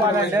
పాడండి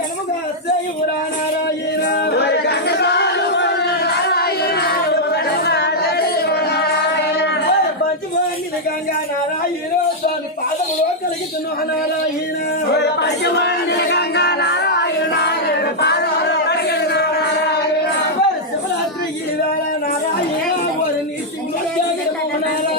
స్వామి కనుమగా నారాయణ. పంచవాణి గంగా నారాయణ. పాదములో నారాయణ. నారాయణ. నారాయణ నారాయణ.